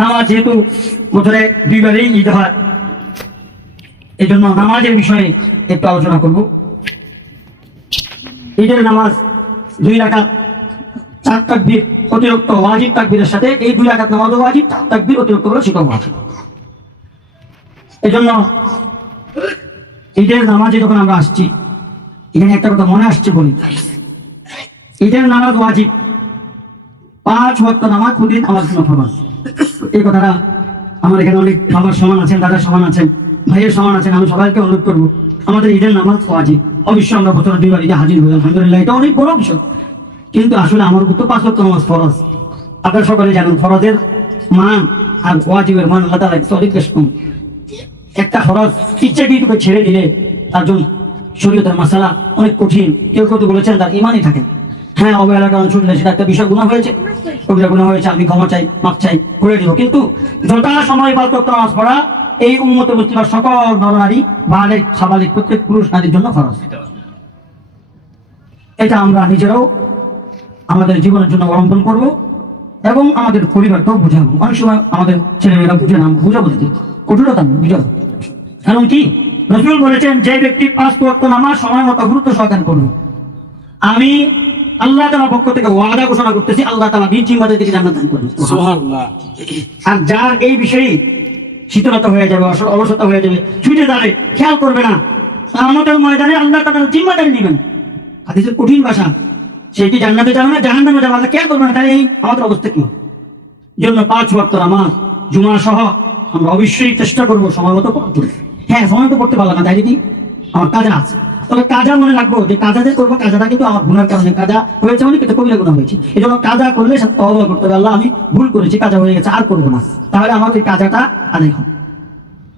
নামাজ যেহেতু বছরে দুইবারেই ঈদ হয়, এই জন্য নামাজের বিষয়ে একটু আলোচনা করব। ঈদের নামাজ 2 রাকাত 4 তাকবীর অতিরিক্ত ওয়াজিব তাকবীরের সাথে এই 2 রাকাত নামাজও ওয়াজিব, তাকবীর অতিরিক্ত হলো সেটাও ওয়াজিব। এই জন্য ঈদের নামাজে যখন আমরা আসছি, এখানে একটা কথা মনে আসছে বলি, ঈদের নামাজ ওয়াজিব, 5 ওয়াক্ত নামাজ প্রতিদিন আমার জন্য ফরজ। এই কথাটা আমার এখানে অনেক বাবার সমান আছেন, দাদার সমান আছেন, ভাইয়ের সমান আছেন, আমি সবাইকে অনুরোধ করবো আমাদের ঈদের নামাজ ওয়াজিব। অবশ্যই আমরা বছর 2বার ঈদে হাজির হই, আলহামদুলিল্লাহ, এটা অনেক বড় বিষয়। কিন্তু আসলে আমার উপর তো 5 ওয়াক্ত নামাজ ফরজ। আপনারা সকলে জানেন ফরজের মান আর ওয়াজিবের মান আল্লাহ তাআলা অনেক বেশ কম। একটা ফরজ ইচ্ছাকৃতভাবে ছেড়ে দিলে তার জন্য শরীয়তের মাসালা অনেক কঠিন। কেউ কেউ বলেছেন তার ইমানই থাকে। হ্যাঁ, অবহেলার কারণে ছুটলে সেটা একটা বিষয় গুনাহ হয়েছে, কবিরা গুনাহ হয়েছে, আমি ক্ষমা চাই, মাপ চাই, করে দিব। কিন্তু যথা সময় 5 ওয়াক্ত নামাজ পড়া এই উম্মতে মুসলিমার সকল নরনারী, বালিগ সাবালিগ প্রত্যেক পুরুষ নারীর জন্য ফরজ। এটা আমরা নিজেরাও আমাদের জীবনের জন্য অবলম্বন করব এবং আমাদের পরিবারকেও বুঝাবো। অনেক সময় আমাদের ছেলেমেয়েরা বুঝে না, বুঝাবো দিতে কঠোরতা বুঝাবো। কারণ কি, রাসূল বলেছেন যে ব্যক্তি 5 ওয়াক্ত নামাজ সময় মতো গুরুত্ব সহকারে করবে, আমি আল্লাহ তাআলার পক্ষ থেকে ওয়াদা ঘোষণা করতেছি, আল্লাহ তাআলা নিজ জিম্মাতে থেকে জান্নাত দান করবেন। সুবহানাল্লাহ। আর যার এই বিষয়ে শীতলতা হয়ে যাবে, অলসতা হয়ে যাবে, ছুটে যাবে, খেয়াল করবে না, আমাদের ময়দানে আল্লাহ তাআলা জিম্মাদারি নেবেন। হাদিসের কঠিন ভাষা, সে কি জান্নাতে যাবে না জাহান্নামে যাবে, আল্লাহ খেয়াল করবে না। তাই এই আমাদের অবস্থা কি? জন্য 5 ওয়াক্ত নামাজ জুমা সহ আমরা অবশ্যই চেষ্টা করবো সময় মতো পড়তে। হ্যাঁ, সময় তো পড়তে পারলাম না, তাই যদি আমার কাজা আছে, তবে কাজা মনে রাখবো যে কাজা যে করবো, কাজাটা কিন্তু আমার গুনার কারণে কাজা হয়েছে, মানে কিন্তু কবিরা গুনাহ হয়েছে। এই জন্য কাজা করলে তওবা করতে হবে, আল্লাহ আমি ভুল করেছি, কাজা হয়ে গেছে, আর করবো না, তাহলে আমাদের কাজাটা আদায় হবে।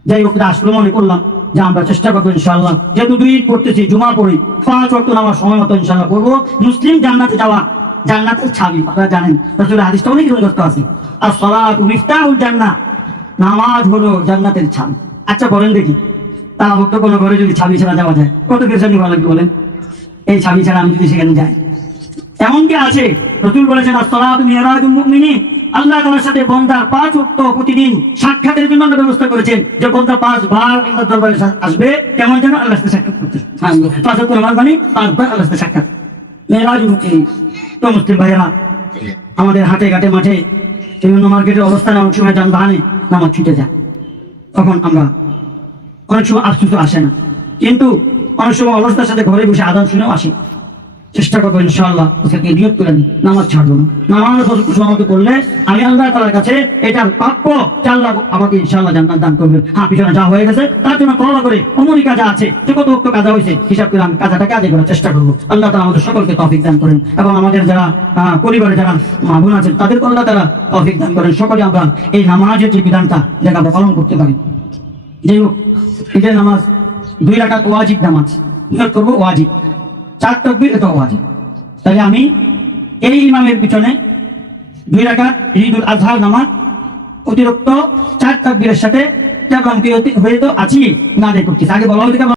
যাই হোক, আসলে মনে করলাম যে আমরা চেষ্টা করবো ইনশাআল্লাহ, যেহেতু 2 ঈদ পড়তেছি, জুমা পড়ি, 5 ওয়াক্ত নামাজ সময় মতো ইনশাআল্লাহ পড়বো। মুসলিম জান্নাতে যাওয়া, জান্নাতের চাবি আপনারা জানেন, রাসূলের হাদিসটা অনেক সুন্দর আছে, as-সালাতু মিফতাহুল জান্নাহ, নামাজ হলো জান্নাতের চাবি। আচ্ছা বলেন দেখি, তারা ভক্ত কোনো ঘরে যদি চাবি ছাড়া যাওয়া যায়, কত পেরেশানি ভালো লাগবে বলেন? এই চাবি ছাড়া আমি যদি সেখানে যাই, এমন কি আছে? রাসূল বলেছেন as-সালাতু মিরাজুল মুমিনিন, আল্লাহ তাআলার সাথে বান্দা 5 ওয়াক্ত প্রতিদিন সাক্ষাতের জন্য আমরা ব্যবস্থা করেছেন, যে বান্দা 5 বার আল্লাহর দরবারে আসবে, কেমন যেন আল্লাহর সাথে সাক্ষাৎ করতে। 5 ওয়াক্ত নামাজ মানে 5 বার আল্লাহর সাথে সাক্ষাৎ, মিরাজুল মুমিনিন। তো মুসলিম ভাইয়েরা, আমাদের হাটে ঘাটে মাঠে বিভিন্ন মার্কেটের অবস্থানে অনেক সময় যানবাহনে নামাজ ছুটে যায়, তখন আমরা অনেক সময় আফসোস আসে না, কিন্তু অনেক সময় অলসতার সাথে ঘরে বসে আযান শুনেও আসি। চেষ্টা করবো ইনশাআল্লাহ ওকে নিয়ত করে নামাজ ছাড়বো না। নামাজ সময় করলে আমি আল্লাহ তাআলার কাছে এটার প্রাপ্য, আল্লাহ আমাকে ইনশাআল্লাহ জান্নাত দান করবে। হ্যাঁ, পিছনে যা হয়ে গেছে তার জন্য তওবা করে অমনি কাজা আছে, যে কত ওয়াক্ত কাজা হয়েছে হিসাব করে আমি কাজাটাকে আদায় করার চেষ্টা করবো। আল্লাহ তাআলা আমাদের সকলকে তৌফিক দান করেন এবং আমাদের যারা পরিবারে যারা মা বোন আছেন তাদেরকে আল্লাহ তাআলা তৌফিক দান করেন। সকলে আমরা এই নামাজের যে বিধানটা যেটা আমরা পালন করতে পারি। যাই হোক, ঈদের নামাজ 2 রাকাত ওয়াজিব নামাজ, নিয়ত করবো ওয়াজিব, 4 তাকবীর এটা ওয়াজিব। তাহলে আমি এই ইমামের পিছনে 2 রাকাত ঈদুল আজহার নামাজ অতিরিক্ত 4 তাকবীরের সাথে হয়ে তো আছি না আদায় করতেছি। আগে বলা হয়েছে